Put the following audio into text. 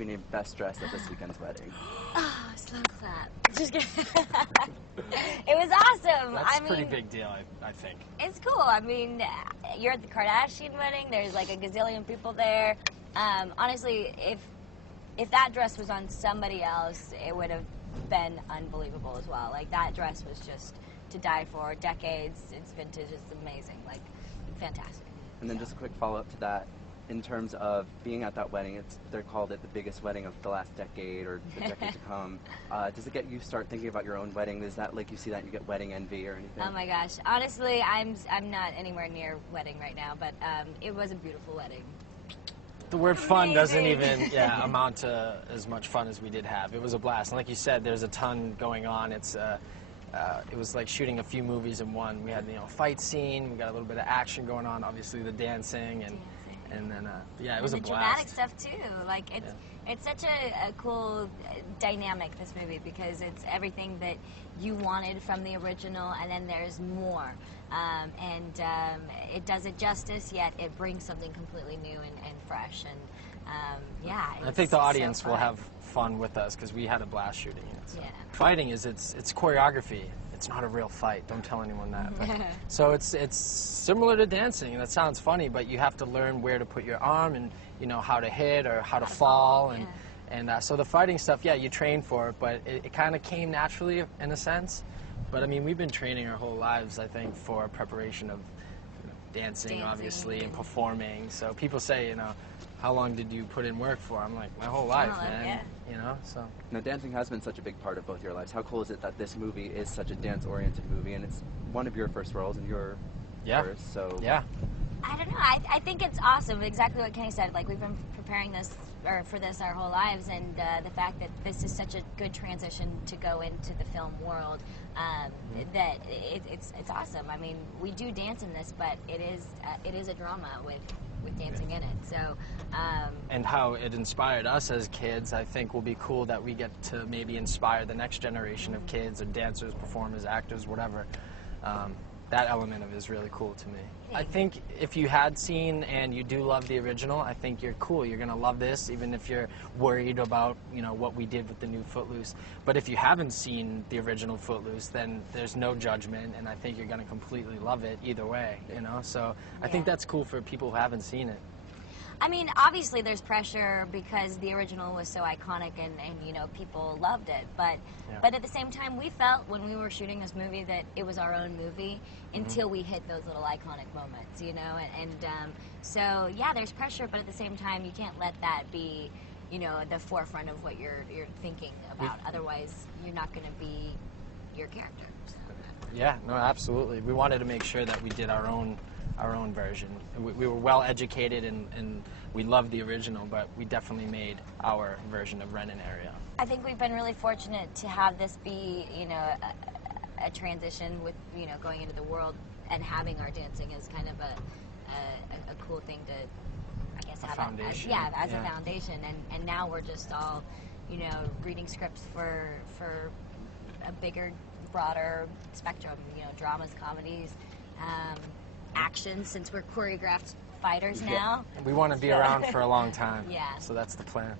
be named best dressed at this weekend's wedding. Oh, slow clap. Just kidding. It was awesome. That's a pretty big deal, I think. It's cool. I mean, you're at the Kardashian wedding. There's like a gazillion people there. Honestly, if that dress was on somebody else, it would have been unbelievable as well. Like, that dress was just to die for. Decades. It's vintage. It's amazing. Like, fantastic. And then just a quick follow-up to that. In terms of being at that wedding, they're called it the biggest wedding of the last decade or the decade to come. Does it get you start thinking about your own wedding? Is that like you see that and you get wedding envy or anything? Oh my gosh. Honestly, I'm not anywhere near wedding right now, but it was a beautiful wedding. The word fun doesn't even amount to as much fun as we did have. It was a blast. And like you said, there's a ton going on. It was like shooting a few movies in one. We had a fight scene, we got a little bit of action going on, obviously the dancing, and then yeah, it was a blast. Dramatic stuff too. Like it's such a cool dynamic, this movie, because it's everything that you wanted from the original, and then there's more. It does it justice, yet it brings something completely new and fresh. And yeah, I think the audience will have fun with us because we had a blast shooting it. So. Yeah. Fighting is it's choreography. It's not a real fight. Don't tell anyone that. But, so it's similar to dancing, and that sounds funny, but you have to learn where to put your arm and how to hit or how to fall, and so the fighting stuff, yeah, you train for it, but it kind of came naturally in a sense. But I mean, we've been training our whole lives, I think, for preparation of dancing, obviously, and performing. So people say, how long did you put in work for? I'm like, my whole life, man. Yeah. So. Now, dancing has been such a big part of both your lives. How cool is it that this movie is such a dance-oriented movie, and it's one of your first roles and your first? So yeah. I don't know. I think it's awesome. Exactly what Kenny said. Like, we've been preparing for this our whole lives, and the fact that this is such a good transition to go into the film world, that it's awesome. I mean, we do dance in this, but it is a drama with dancing in it. So and how it inspired us as kids, I think will be cool that we get to maybe inspire the next generation of kids or dancers, performers, actors, whatever. That element of it is really cool to me. I think if you had seen and you do love the original, I think you're cool. You're going to love this, even if you're worried about, what we did with the new Footloose. But if you haven't seen the original Footloose, then there's no judgment, and I think you're going to completely love it either way, So I think that's cool for people who haven't seen it. I mean, obviously there's pressure because the original was so iconic and people loved it. But at the same time, we felt when we were shooting this movie that it was our own movie until we hit those little iconic moments, so yeah, there's pressure, but at the same time, you can't let that be, the forefront of what you're thinking about. Otherwise, you're not going to be your character. So. Yeah, no, absolutely. We wanted to make sure that we did our own version. We were well educated and we loved the original, but we definitely made our version of Ren and Area. I think we've been really fortunate to have this be, a transition with, going into the world and having our dancing as kind of a cool thing to, I guess, have as a foundation. And now we're just all, reading scripts for a bigger, broader spectrum, dramas, comedies, action, since we're choreographed fighters now. We want to be around for a long time. Yeah. So that's the plan.